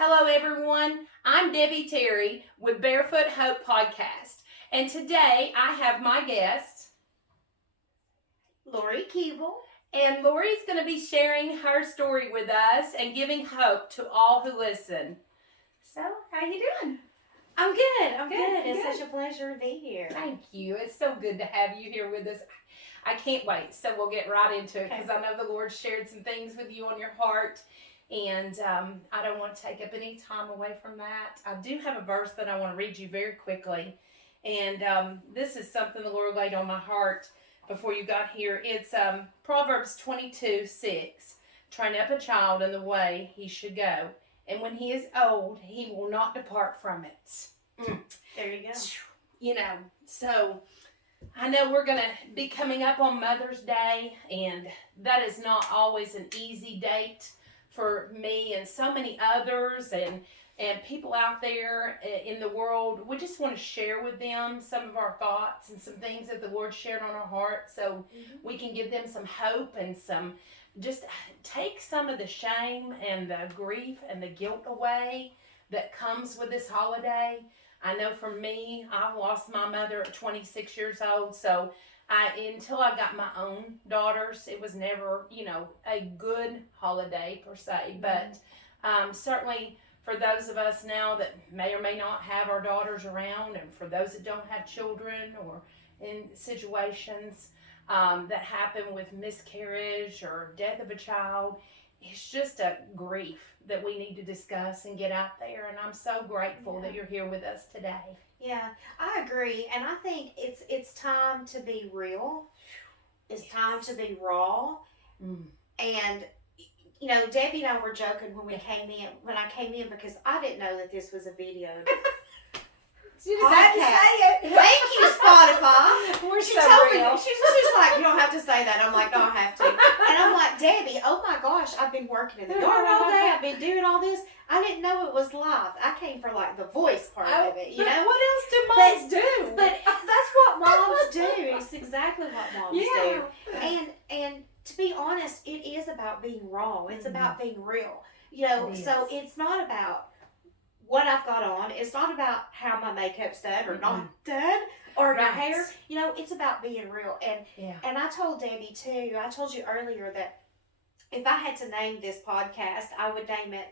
Hello, everyone. I'm Debbie Terry with Barefoot Hope Podcast. And today I have my guest, Lori Keeble. And Lori's going to be sharing her story with us and giving hope to all who listen. So, how you doing? I'm good. I'm Good, good. It's good. such a pleasure to be here. Thank you. It's so good to have you here with us. I can't wait. So we'll get right into it because I know the Lord shared some things with you on your heart. And I don't want to take up any time away from that. I do have a verse that I want to read you very quickly. And this is something the Lord laid on my heart before you got here. It's Proverbs 22:6. Train up a child in the way he should go. And when he is old, he will not depart from it. There you go. You know, so I know we're going to be coming up on Mother's Day. And that is not always an easy date for me and so many others and people out there in the world. We just want to share with them some of our thoughts and some things that the Lord shared on our heart so we can give them some hope and some, just take some of the shame and the grief and the guilt away that comes with this holiday. I know for me, I lost my mother at 26 years old, so until I got my own daughters, it was never, a good holiday per se. But certainly for those of us now that may or may not have our daughters around, and for those that don't have children or in situations that happen with miscarriage or death of a child, it's just a grief that we need to discuss and get out there. And I'm so grateful that you're here with us today. Yeah, I agree, and I think it's time to be real. It's time to be raw, and Debbie and I were joking when I came in because I didn't know that this was a video. She just had to say it. Thank you, Spotify. We're She so told real. me, she's like, you don't have to say that. I'm like, no, I have to. And I'm like, Debbie, oh my gosh, I've been working in the yard all day. I've been doing all this. I didn't know it was live. I came for like the voice part of it, you know? What else do moms do? But that's what moms do. It's exactly what moms do. And to be honest, it is about being raw. It's about being real. So it's not about what I've got on. It's not about how my makeup's done or not done or your hair. It's about being real. And I told Debbie too, I told you earlier that if I had to name this podcast, I would name it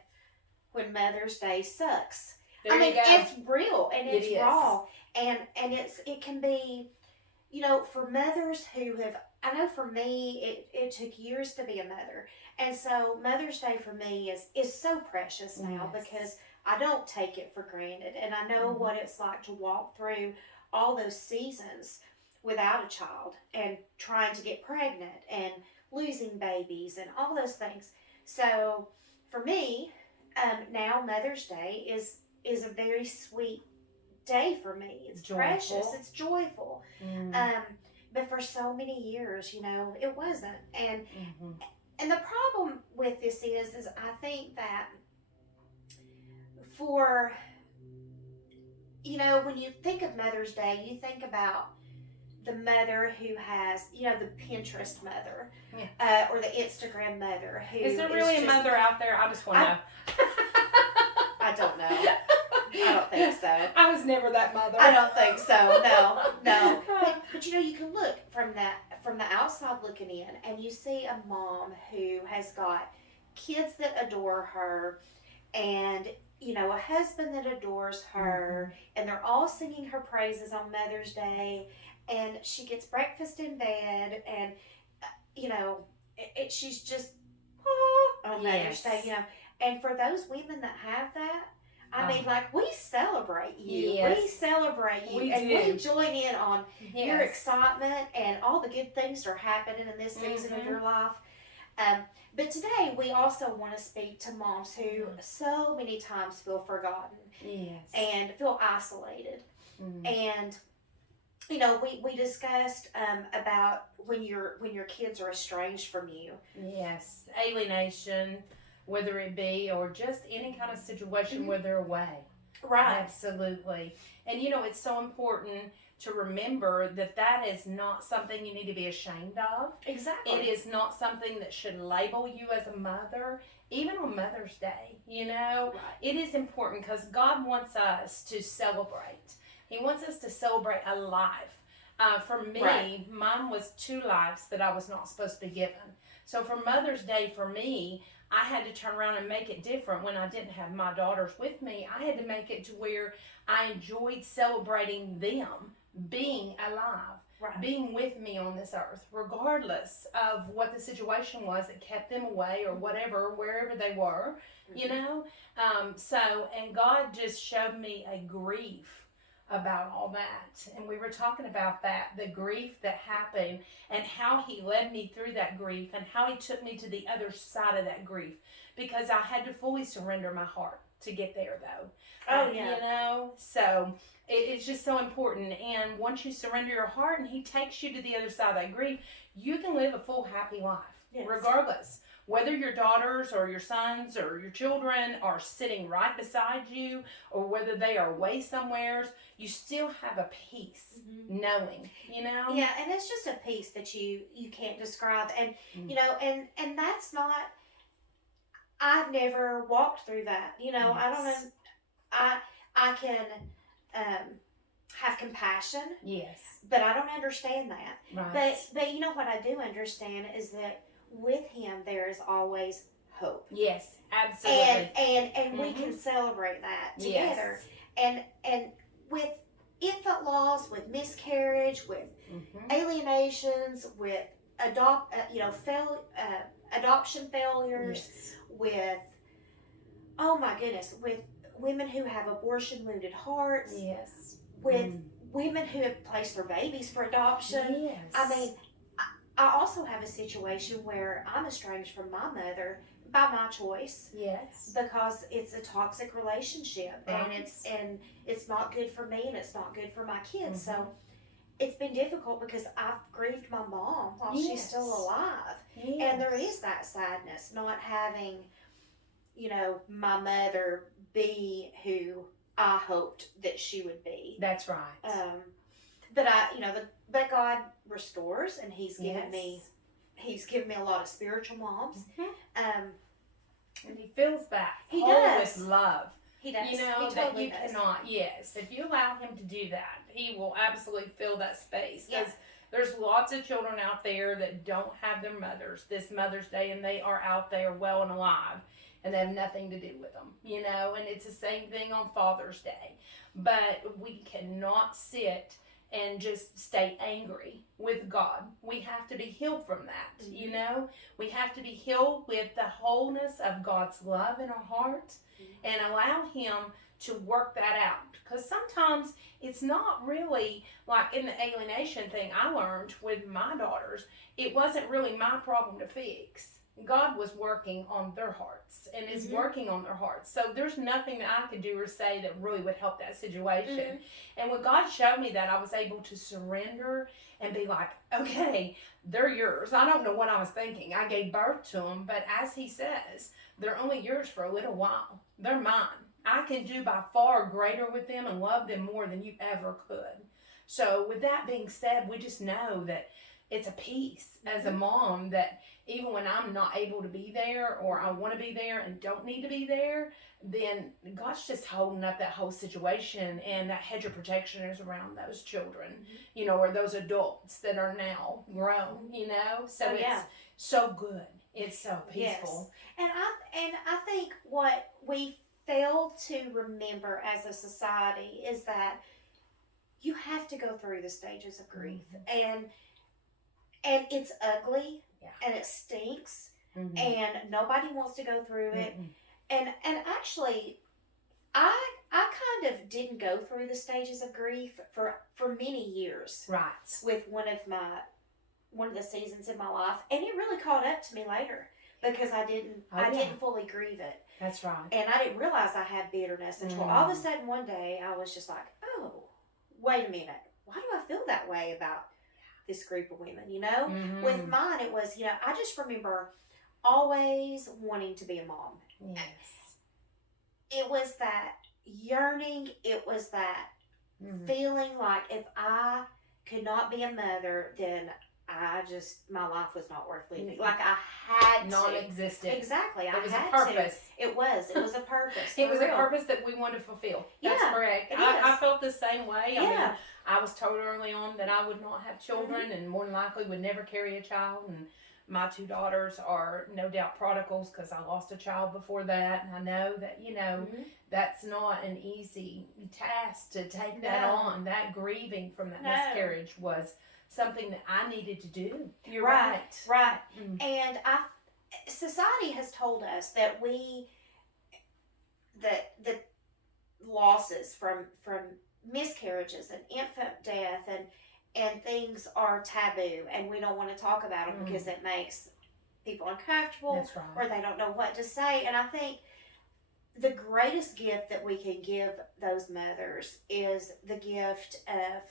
When Mother's Day Sucks. It's real and it's raw. And it can be, for mothers who have, I know for me, it took years to be a mother. And so Mother's Day for me is so precious now because I don't take it for granted. And I know what it's like to walk through all those seasons without a child and trying to get pregnant and losing babies and all those things. So for me, now Mother's Day is a very sweet day for me. It's joyful. Precious. It's joyful. But for so many years, it wasn't. And the problem with this is I think that for, when you think of Mother's Day, you think about the mother who has, the Pinterest mother, or the Instagram mother. Is there really a mother out there? I just want to know. I don't know. I don't think so. I was never that mother. I don't think so. No. But you can look from the outside looking in, and you see a mom who has got kids that adore her, and a husband that adores her, and they're all singing her praises on Mother's Day, and she gets breakfast in bed, and she's just on Mother's Day, And for those women that have that, we celebrate you. Yes. We celebrate you. We join in on your excitement and all the good things that are happening in this season of your life. But today we also want to speak to moms who so many times feel forgotten and feel isolated. And we discussed about when your kids are estranged from you. Yes, alienation, whether it be or just any kind of situation where they're away. Right. Absolutely. And it's so important to remember that is not something you need to be ashamed of. Exactly. It is not something that should label you as a mother. even on Mother's Day, you know, Right. it is important because God wants us to celebrate. He wants us to celebrate a life. For me, Right. mine was 2 lives that I was not supposed to be given. So for Mother's Day, for me, I had to turn around and make it different when I didn't have my daughters with me. I had to make it to where I enjoyed celebrating them being alive, Right. being with me on this earth, regardless of what the situation was that kept them away or whatever, wherever they were, you know. And God just showed me a grief about all that, and we were talking about that, the grief that happened, and how He led me through that grief, and how He took me to the other side of that grief, because I had to fully surrender my heart to get there, though. Oh, yeah. You know, so it's just so important. And once you surrender your heart and He takes you to the other side of that grief, you can live a full, happy life, Yes. regardless. Whether your daughters or your sons or your children are sitting right beside you, or whether they are away somewhere, you still have a peace, knowing, you know? Yeah, and it's just a peace that you can't describe. And, you know, and that's not, I've never walked through that. You know, I don't know. Yes. I can have compassion, Yes. but I don't understand that. Right. But you know what I do understand is that with Him there is always hope. Yes, absolutely. And we can celebrate that together. Yes. And with infant loss, with miscarriage, with alienations, with adoption failures, Yes. with, oh my goodness, with women who have abortion wounded hearts, Yes. with women who have placed their babies for adoption. Yes. I mean, I also have a situation where I'm estranged from my mother by my choice. Yes. Because it's a toxic relationship, Right. and it's not good for me, and it's not good for my kids. So it's been difficult because I've grieved my mom while she's still alive. Yes. And there is that sadness, not having, you know, my mother be who I hoped that she would be. That's right. But God restores, and He's given me a lot of spiritual moms. And He fills that He hole does. with love. He does. You know, He that totally you does. cannot, yes. If you allow Him to do that, He will absolutely fill that space. Because there's lots of children out there that don't have their mothers this Mother's Day, and they are out there well and alive, and they have nothing to do with them, you know. And it's the same thing on Father's Day. But we cannot sit and just stay angry with God. We have to be healed from that, you know. We have to be healed with the wholeness of God's love in our heart, and allow Him to work that out. Because sometimes it's not really, like in the alienation thing I learned with my daughters, it wasn't really my problem to fix. God was working on their hearts, and is working on their hearts. So there's nothing that I could do or say that really would help that situation. And when God showed me that, I was able to surrender and be like, okay, they're yours. I don't know what I was thinking. I gave birth to them, but as He says, they're only yours for a little while. They're mine. I can do by far greater with them and love them more than you ever could. So with that being said, we just know that it's a peace as a mom, that even when I'm not able to be there, or I want to be there and don't need to be there, then God's just holding up that whole situation, and that hedge of protection is around those children, you know, or those adults that are now grown, you know. So it's so good. It's so peaceful. Yes. And I think what we fail to remember as a society is that you have to go through the stages of grief, and it's ugly, and it stinks, and nobody wants to go through it. And actually, I kind of didn't go through the stages of grief for many years. Right. With one of the seasons in my life, and it really caught up to me later, because I didn't fully grieve it. That's right. And I didn't realize I had bitterness until all of a sudden one day I was just like, oh, wait a minute, why do I feel that way about this group of women, you know? With mine, it was, you know, I just remember always wanting to be a mom. Yes. It was that yearning, it was that feeling like if I could not be a mother, then my life was not worth living. Like I had to. Non-existent. Exactly. It was had a purpose. To. It was a purpose. It was real. a purpose that we wanted to fulfill. That's correct. I felt the same way. I mean, I was told early on that I would not have children and more than likely would never carry a child. And my 2 daughters are no doubt prodigals because I lost a child before that. And I know that, that's not an easy task to take that on. That grieving from that miscarriage was something that I needed to do. You're right. Right. And society has told us that the losses from miscarriages and infant death and things are taboo, and we don't want to talk about them because it makes people uncomfortable. That's right. Or they don't know what to say. And I think the greatest gift that we can give those mothers is the gift of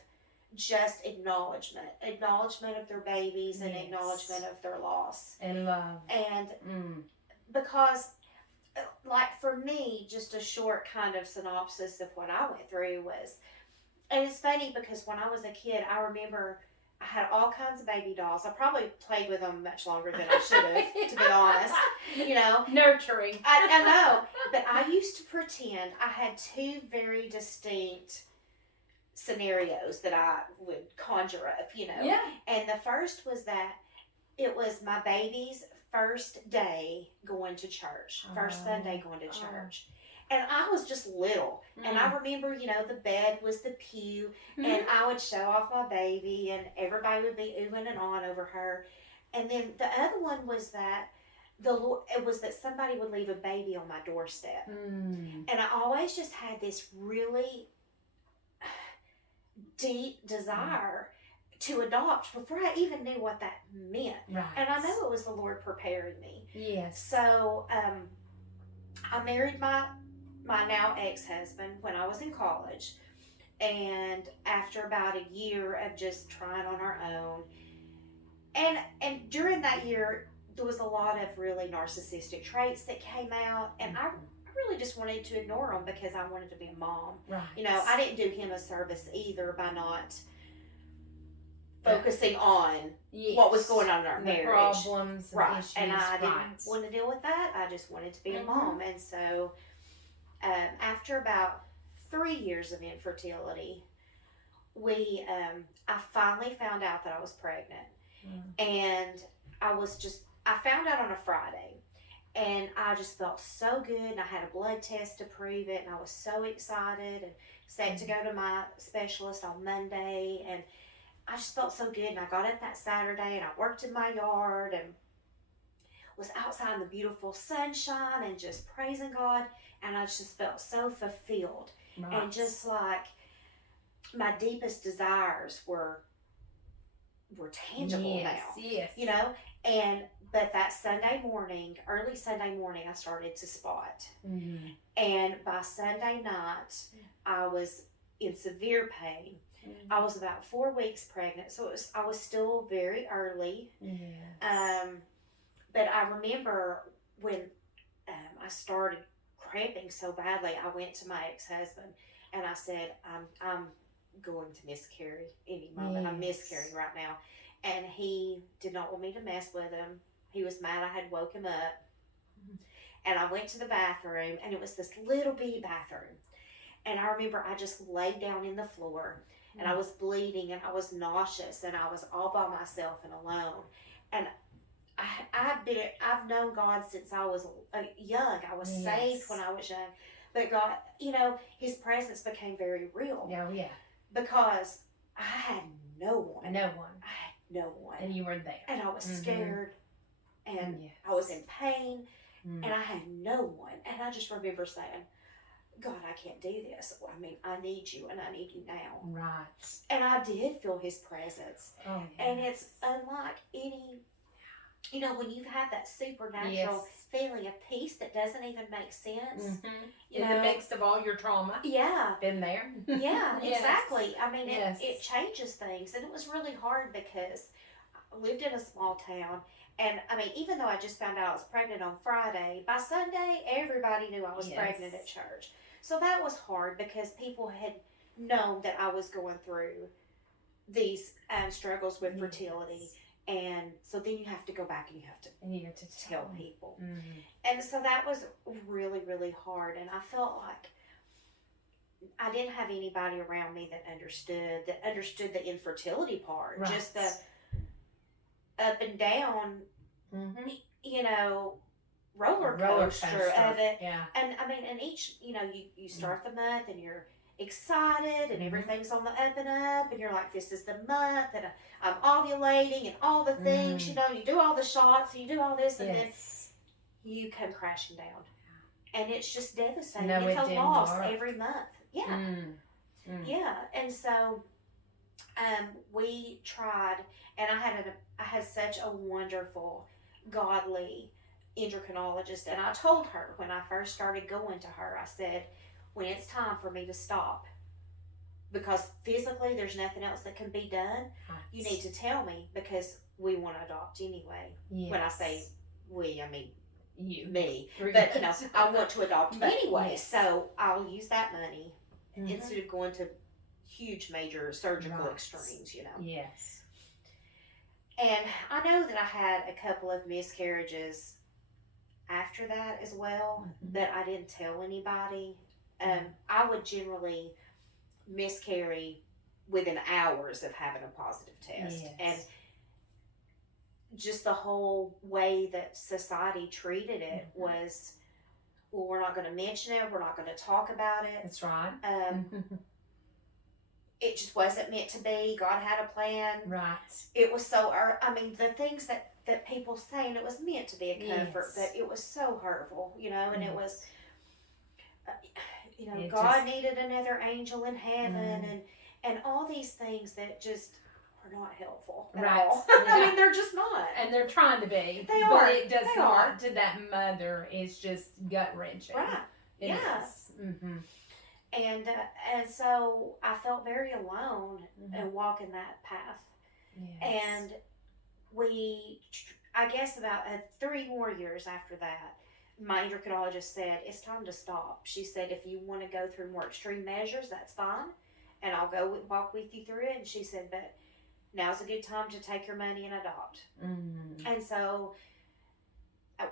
just acknowledgement of their babies and acknowledgement of their loss and love. And because, like, for me, just a short kind of synopsis of what I went through was, and it's funny because when I was a kid, I remember I had all kinds of baby dolls. I probably played with them much longer than I should have, to be honest. Nurturing. I know, but I used to pretend I had 2 very distinct scenarios that I would conjure up, Yeah. And the first was that it was my baby's first day going to church, first Sunday going to church. And I was just little. And I remember, the bed was the pew, and I would show off my baby, and everybody would be oohing and on over her. And then the other one was that it was that somebody would leave a baby on my doorstep. And I always just had this really deep desire to adopt before I even knew what that meant. Right. And I know it was the Lord preparing me. Yes. So I married my now ex-husband when I was in college, and after about a year of just trying on our own, and during that year there was a lot of really narcissistic traits that came out, and I really just wanted to ignore them because I wanted to be a mom. Right. I didn't do him a service either by not focusing on what was going on in our marriage. Problems and right. issues. And I didn't want to deal with that. I just wanted to be a mom. And so after about 3 years of infertility, I finally found out that I was pregnant. And I found out on a Friday. And I just felt so good, and I had a blood test to prove it, and I was so excited, and set to go to my specialist on Monday, and I just felt so good. And I got up that Saturday, and I worked in my yard, and was outside in the beautiful sunshine, and just praising God, and I just felt so fulfilled. Right. And just like my deepest desires were tangible now. Yes. But that early Sunday morning, I started to spot. And by Sunday night, I was in severe pain. I was about 4 weeks pregnant, so I was still very early. Yes. But I remember when I started cramping so badly, I went to my ex-husband and I said, I'm going to miscarry any moment. Yes. I'm miscarrying right now. And he did not want me to mess with him. He was mad I had woke him up. And I went to the bathroom, and it was this little bitty bathroom. And I remember I just laid down in the floor, and I was bleeding, and I was nauseous, and I was all by myself and alone. And I've known God since I was young. I was saved when I was young. But God, His presence became very real. Oh, yeah. Because I had no one. No one. I had no one. And you were there. And I was scared. And I was in pain. And I had no one. And I just remember saying, God, I can't do this. I mean, I need you, and I need you now. Right. And I did feel His presence. Oh, yes. And it's unlike any, when you have that supernatural feeling of peace that doesn't even make sense. In the midst of all your trauma. Yeah. Been there. Yeah, exactly. I mean, it changes things. And it was really hard because I lived in a small town. And I mean, even though I just found out I was pregnant on Friday, by Sunday, everybody knew I was pregnant at church. So that was hard because people had known that I was going through these struggles with fertility. And so then you have to go back and you have to tell people. Mm-hmm. And so that was really, really hard. And I felt like I didn't have anybody around me that understood the infertility part. Right. Just the up and down, Mm-hmm. you know, roller coaster of it. Yeah. And I mean, and each, you start the month and you're excited and everything's on the up and up, and you're like, this is the month and I'm ovulating and all the things, you do all the shots and you do all this, and then you come crashing down. And it's just devastating. No, it's it a loss work. every month. Yeah. Yeah. And so we tried, and I had such a wonderful, godly endocrinologist, and I told her when I first started going to her, I said, when it's time for me to stop, because physically there's nothing else that can be done, you need to tell me, because we want to adopt anyway. Yes. When I say we, I mean me, but I want to adopt anyway. Yes. So I'll use that money instead of going to huge major surgical extremes, Yes. And I know that I had a couple of miscarriages after that as well, but I didn't tell anybody. I would generally miscarry within hours of having a positive test. Yes. And just the whole way that society treated it was, well, we're not going to mention it, we're not going to talk about it. That's right. It just wasn't meant to be. God had a plan. Right. It was so, the things that people say, and it was meant to be a comfort, but it was so hurtful, and it was, God needed another angel in heaven, and all these things that just are not helpful at all. Yeah. I mean, they're just not. And they're trying to be. They are. But it does not. To that mother, it's just gut-wrenching. Right. It is. Mm-hmm. And so I felt very alone in walking that path. Yes. And I guess about 3 more years after that, my endocrinologist said, it's time to stop. She said, if you want to go through more extreme measures, that's fine. And I'll walk with you through it. And she said, but now's a good time to take your money and adopt. Mm-hmm. And so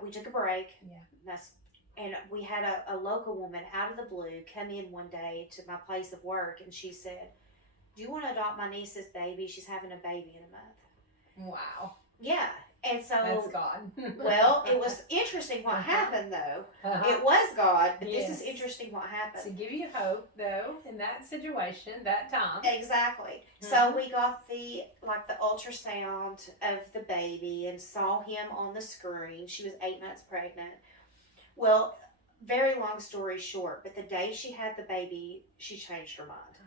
we took a break. Yeah. And we had a local woman out of the blue come in one day to my place of work, and she said, do you want to adopt my niece's baby? She's having a baby in a month. Wow. Yeah. And so, that's God. Well, it was interesting what happened, though. It was God, but this is interesting what happened. To give you hope, though, in that situation, that time. Exactly. So we got the ultrasound of the baby and saw him on the screen. She was 8 months pregnant. Well, very long story short, but the day she had the baby, she changed her mind.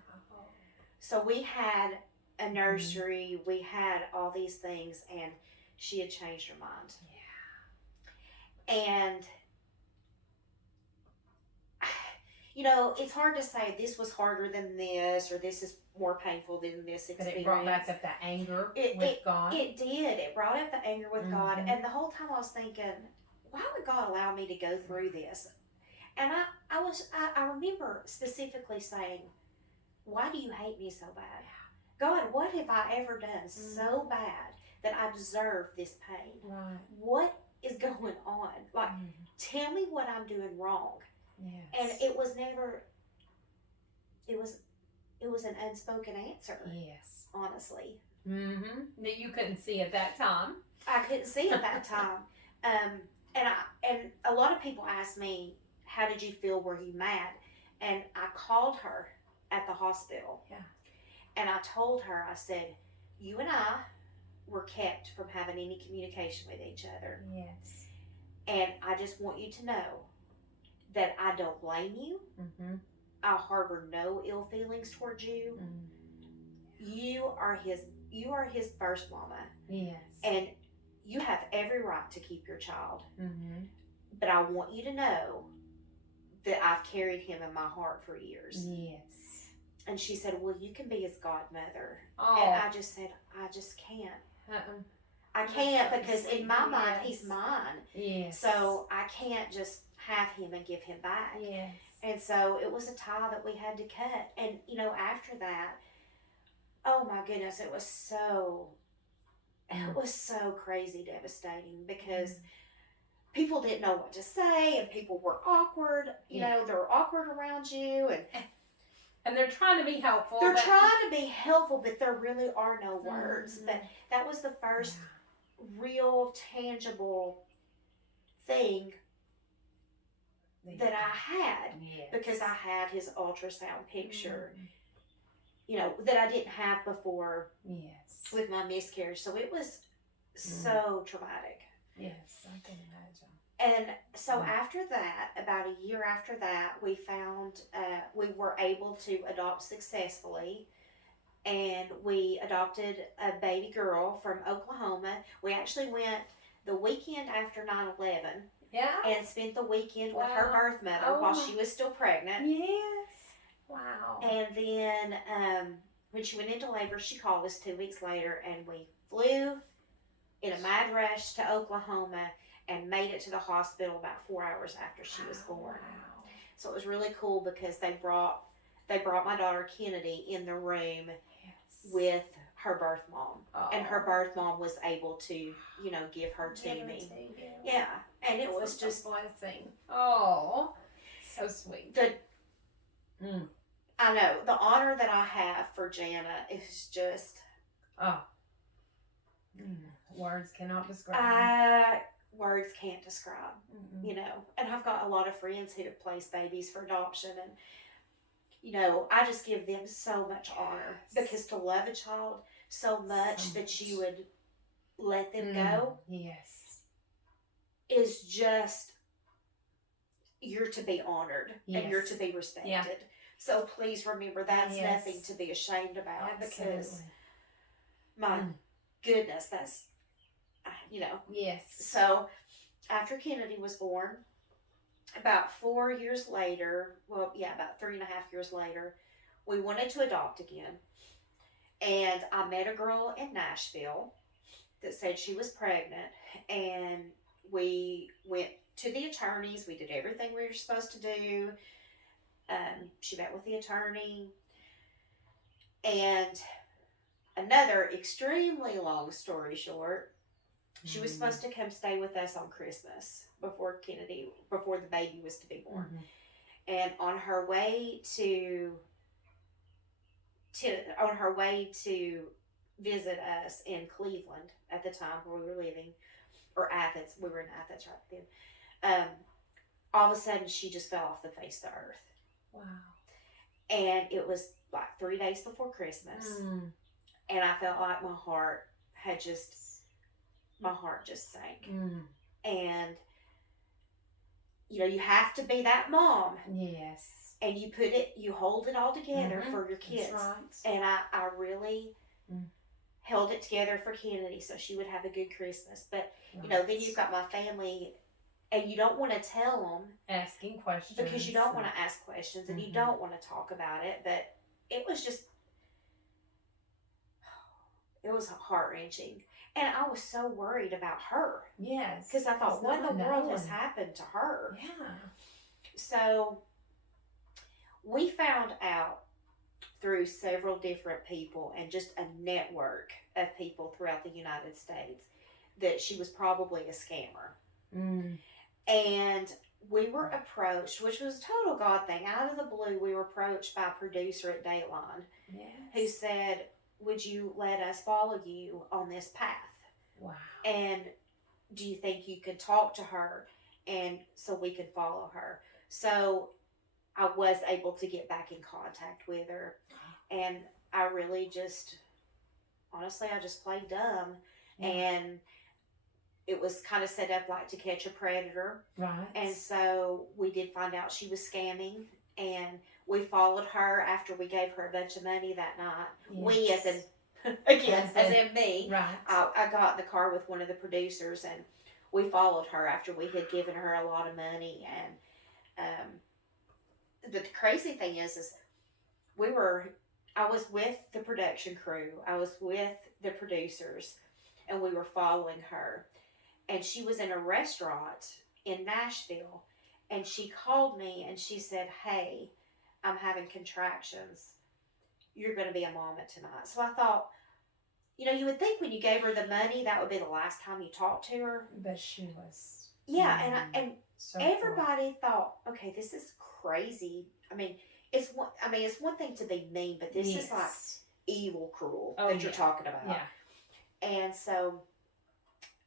So we had a nursery, we had all these things, and she had changed her mind. Yeah. And, it's hard to say this was harder than this, or this is more painful than this experience. But it brought back up that anger with God. It did. It brought up the anger with God. And the whole time I was thinking, why would God allow me to go through this? And I remember specifically saying, why do you hate me so bad? God, what have I ever done so bad that I deserve this pain? Right. What is going on? Like, tell me what I'm doing wrong. Yes. And it was never, it was an unspoken answer. Yes. Honestly. Mm-hmm. That you couldn't see at that time. I couldn't see at that time. And a lot of people ask me, how did you feel? Were you mad? And I called her at the hospital. Yeah. And I told her, I said, you and I were kept from having any communication with each other. Yes. And I just want you to know that I don't blame you. Mm-hmm. I harbor no ill feelings towards you. Mm-hmm. You are his first mama. Yes. And you have every right to keep your child. Mm-hmm. But I want you to know that I've carried him in my heart for years. Yes. And she said, well, you can be his godmother. Oh. And I just said, I just can't. I can't, because in my mind, he's mine. Yes. So I can't just have him and give him back. Yes. And so it was a tie that we had to cut. And, after that, oh my goodness, it was so it was so crazy devastating because people didn't know what to say and people were awkward. You know, they're awkward around you and they're trying to be helpful. They're trying to be helpful, but there really are no words. Mm-hmm. But that was the first real, tangible thing that I had because I had his ultrasound picture, you know, that I didn't have before with my miscarriage. So it was so traumatic. Yes, I can imagine. And so after that, about a year after that, we found, we were able to adopt successfully. And we adopted a baby girl from Oklahoma. We actually went the weekend after 9/11. Yeah. And spent the weekend with her birth mother while she was still pregnant. Yes. Wow. And then when she went into labor, she called us 2 weeks later, and we flew in a mad rush to Oklahoma and made it to the hospital about 4 hours after she was born. Wow. So it was really cool because they brought my daughter Kennedy in the room with her birth mom. And her birth mom was able to, you know, give her to me. Yeah. And it was just a blessing. Oh, so sweet. I know. The honor that I have for Jana is just... Words cannot describe. Words can't describe, you know. And I've got a lot of friends who have placed babies for adoption, and you know, I just give them so much honor because to love a child so much that you would let them go is just, you're to be honored and you're to be respected. Yeah. So please remember that's nothing to be ashamed about because my goodness, that's, you know. Yes. So after Kennedy was born, about 4 years later, well, yeah, about 3.5 years later, we wanted to adopt again. And I met a girl in Nashville that said she was pregnant. And we went to the attorneys. We did everything we were supposed to do. She met with the attorney. And another extremely long story short, she was supposed to come stay with us on Christmas before the baby was to be born. And on her way to visit us in Cleveland at the time where we were living, or Athens, we were in Athens right then. All of a sudden, she just fell off the face of the earth. Wow! And it was like 3 days before Christmas, and I felt like my heart just sank. And you know, you have to be that mom. Yes. And you hold it all together for your kids. That's right. And I really held it together for Kennedy so she would have a good Christmas. But, you know, then you've got my family, and you don't want to tell them. Asking questions. Because you don't want to ask questions, and you don't want to talk about it. But it was heart-wrenching. And I was so worried about her. Yes. Because I thought, what in the world has happened to her? Yeah. So we found out through several different people and just a network of people throughout the United States that she was probably a scammer. And we were approached, which was a total God thing. Out of the blue, we were approached by a producer at Dateline who said, would you let us follow you on this path? Wow. And do you think you could talk to her and so we could follow her? So I was able to get back in contact with her. And I really honestly, I just played dumb. Yeah. And it was kind of set up like to catch a predator. Right. And so we did find out she was scamming, and we followed her after we gave her a bunch of money that night. Yes. We as in, again, as in me. Right. I got in the car with one of the producers, and we followed her after we had given her a lot of money. And the crazy thing is I was with the production crew. I was with the producers, and we were following her. And she was in a restaurant in Nashville, and she called me and she said, hey, I'm having contractions. You're going to be a mama tonight. So I thought, you would think when you gave her the money, that would be the last time you talked to her. But she was. Yeah, and So everybody thought, okay, this is crazy. It's one thing to be mean, but this is like evil, cruel that you're talking about. Yeah. And so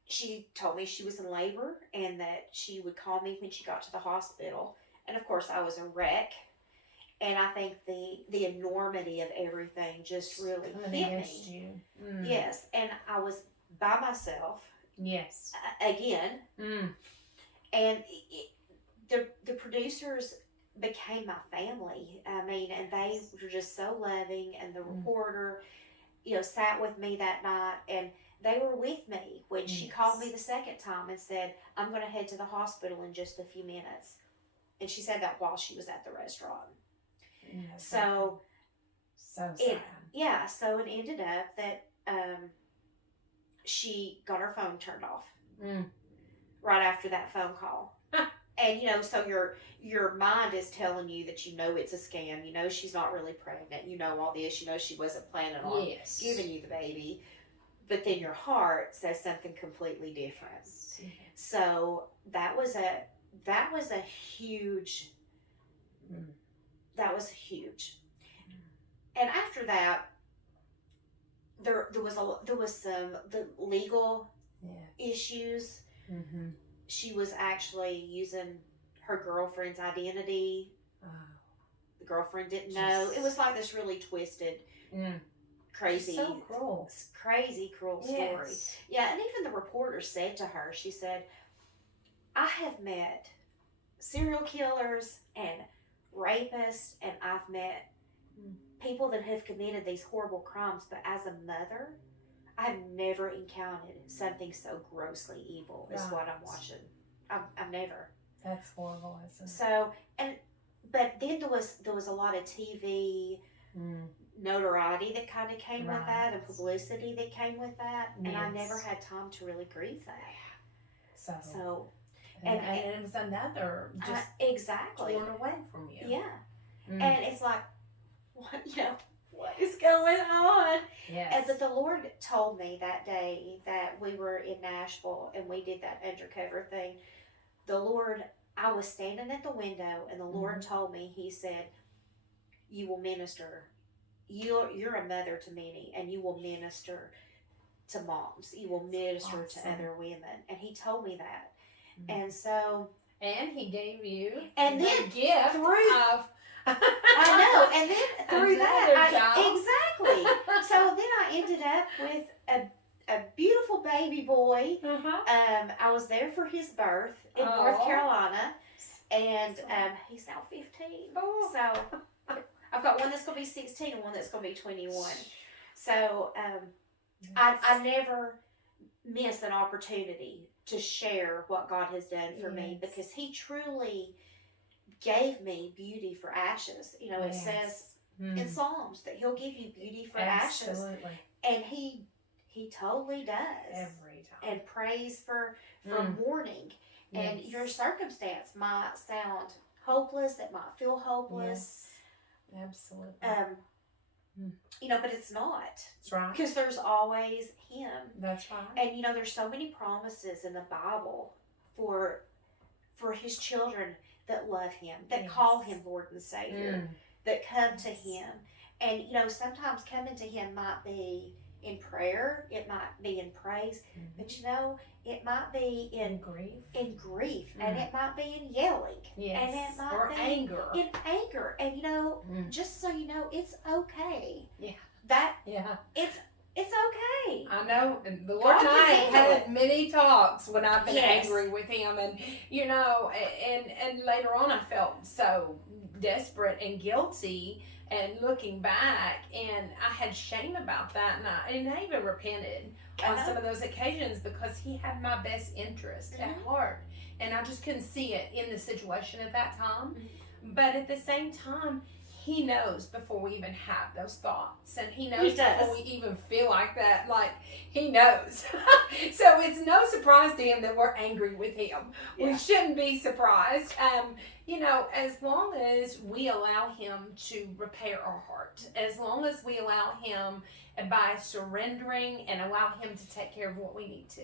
she told me she was in labor and that she would call me when she got to the hospital. And of course, I was a wreck. And I think the enormity of everything just really hit me. You. Yes, and I was by myself. Yes. Again. And the producers became my family. I mean, and they were just so loving. And the reporter, sat with me that night, and they were with me when she called me the second time and said, "I'm going to head to the hospital in just a few minutes." And she said that while she was at the restaurant. Yes, So sad. So it ended up that she got her phone turned off right after that phone call. And so your mind is telling you that it's a scam. She's not really pregnant. All this. She wasn't planning on giving you the baby. But then your heart says something completely different. Yes. So that was a huge. That was huge. And after that, there was some the legal issues. Mm-hmm. She was actually using her girlfriend's identity. The girlfriend didn't know. It was like this really twisted, crazy, so cruel. Crazy cruel story. Yeah, and even the reporter said to her, she said, "I have met serial killers and rapists, and I've met people that have committed these horrible crimes, but as a mother, I've never encountered something so grossly evil as what I'm watching. I've never." That's horrible, isn't it? So, but then there was a lot of TV notoriety that kind of came with that, and publicity that came with that, and I never had time to really grieve that. So and it was another just exactly torn away from you. Yeah, and it's like, what is going on? Yes. But the Lord told me that day that we were in Nashville and we did that undercover thing. I was standing at the window, and the Lord told me, He said, "You will minister. You're a mother to many, and you will minister to moms. You will minister to other women." And He told me that. And so... And He gave you a gift of... I know, and then through that, exactly. So then I ended up with a beautiful baby boy. I was there for his birth in North Carolina, and he's now 15. So I've got one that's going to be 16 and one that's going to be 21. So I never miss an opportunity to share what God has done for me, because He truly gave me beauty for ashes. It says in Psalms that He'll give you beauty for ashes. And He totally does. Every time. And praise for mourning. And your circumstance might sound hopeless, it might feel hopeless. Yes. Absolutely. But it's not. That's right. Because there's always Him. That's right. And there's so many promises in the Bible for His children that love Him, that call Him Lord and Savior, that come to Him. And, sometimes coming to Him might be in prayer, it might be in praise, but it might be in grief, and it might be in yelling, and it might be anger. In anger. And, just so you know, it's okay. Yeah. It's okay. I know. The Lord and I have had many talks when I've been angry with Him, and and later on I felt so desperate and guilty, and looking back, and I had shame about that, and I even repented on some of those occasions, because He had my best interest at heart, and I just couldn't see it in the situation at that time. But at the same time, he knows before we even have those thoughts, and he knows He does. before we even feel like that. Like, he knows. So it's no surprise to him that we're angry with him. Yeah. We shouldn't be surprised. You know, as long as we allow him to repair our heart, as long as we allow him, by surrendering and allow him to take care of what we need to.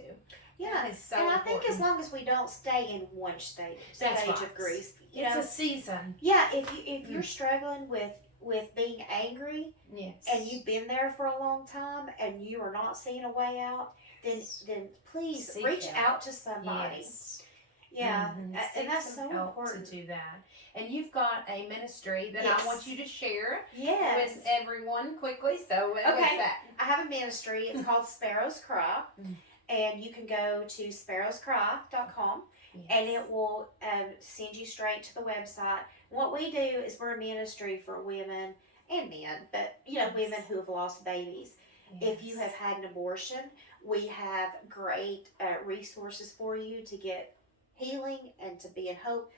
Yeah, That is so and I important. think as long as we don't stay in one stage That's right. of grief, It's a season. Yeah, if you're struggling with being angry, Yes. and you've been there for a long time, and you are not seeing a way out, then please Seek reach help. out to somebody. Yes. Yeah, Mhm. and Seek that's some so help important. to do that. And you've got a ministry that Yes. I want you to share Yes. with everyone quickly. So what's that? I have a ministry. It's called Sparrow's Cry. Mm. And you can go to sparrowscry.com, Yes. and it will send you straight to the website. What we do is we're a ministry for women and men, but women who have lost babies. Yes. If you have had an abortion, we have great resources for you to get healing and to be in hope.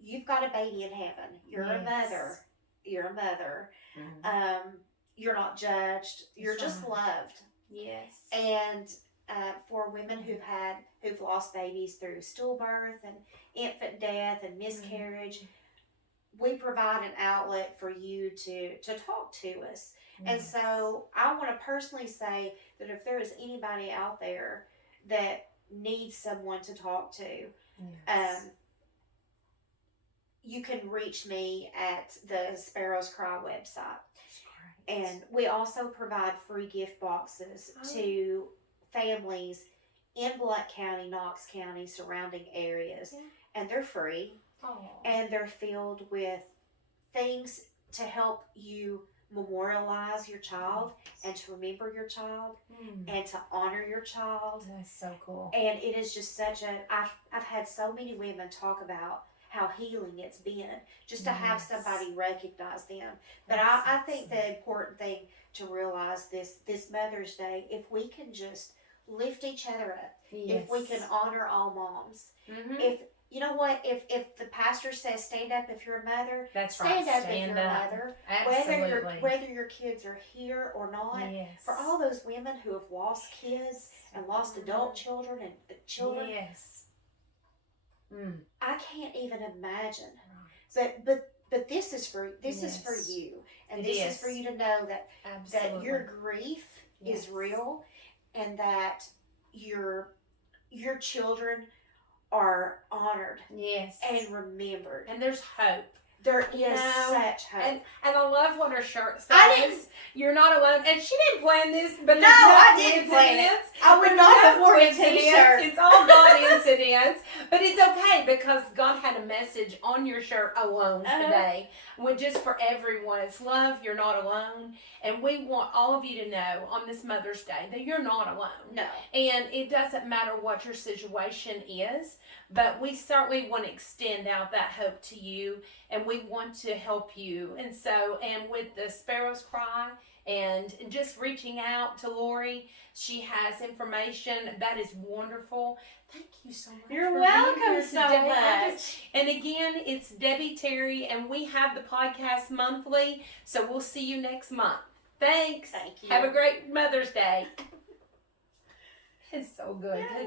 You've got a baby in heaven. You're a mother. You're a mother. Mhm. You're not judged. You're That's just right. loved. Yes. And for women who've lost babies through stillbirth and infant death and miscarriage, we provide an outlet for you to talk to us. And so I want to personally say that if there is anybody out there that needs someone to talk to, Yes. you can reach me at the Sparrow's Cry website. Great. And we also provide free gift boxes to families in Blount County, Knox County, surrounding areas. Yeah. And they're free. Oh. And they're filled with things to help you memorialize your child and to remember your child and to honor your child. That's so cool. And it is just such I've had so many women talk about how healing it's been just to have somebody recognize them. But I think the important thing to realize this Mother's Day, if we can just lift each other up, if we can honor all moms, if you know what, if the pastor says stand up if you're a mother, that's stand right. up if you're a mother. Absolutely. Whether your kids are here or not. Yes. For all those women who have lost kids and lost adult children and children. Yes. I can't even imagine. But this is for you, and this is for you to know that your grief is real, and that your children are honored and remembered. And there's hope. There is such hope. And I love what her shirt says. I didn't. You're not alone. And she didn't plan this, but No, I didn't plan it. I would not have worn a t-shirt. It's all God incidents. But it's okay because God had a message on your shirt alone today. Just for everyone. It's love. You're not alone. And we want all of you to know on this Mother's Day that you're not alone. No. And it doesn't matter what your situation is, but we certainly want to extend out that hope to you, and we want to help you. And so, and with the Sparrow's Cry and just reaching out to Lori, she has information that is wonderful. Thank you so much. You're for welcome being here so today. much. And again, it's Debbie Terry, and we have the podcast monthly, so we'll see you next month. Thanks. Thank you. Have a great Mother's Day. It's so good. Yay.